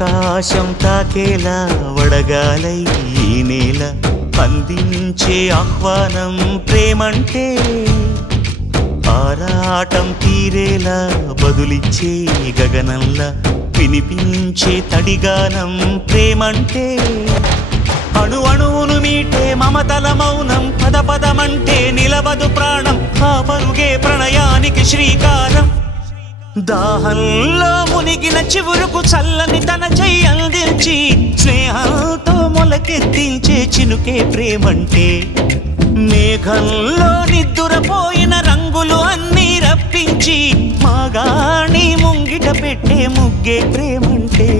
ఆకాశం తాకేలా వడగాలై ఈ నేల అందించే ఆహ్వానం ప్రేమంటే ఆరాటం తీరేలా బదులిచ్చే గగనంలా వినిపించే తడిగానం ప్రేమంటే అణు అణువును మీటే మమతల మౌనం పద పదమంటే నిలవదు ప్రాణం ఆ పరుగే ప్రణయానికి శ్రీకారం దాహంలో మునిగిన చివురుకు చల్లని తన చెయ్యి అందించి స్నేహంతో మొలకెత్తించే చినుకే ప్రేమంటే మేఘంలో నిద్దురపోయిన రంగులు అన్నీ రప్పించి మాగాణి ముంగిట పెట్టే ముగ్గే ప్రేమంటే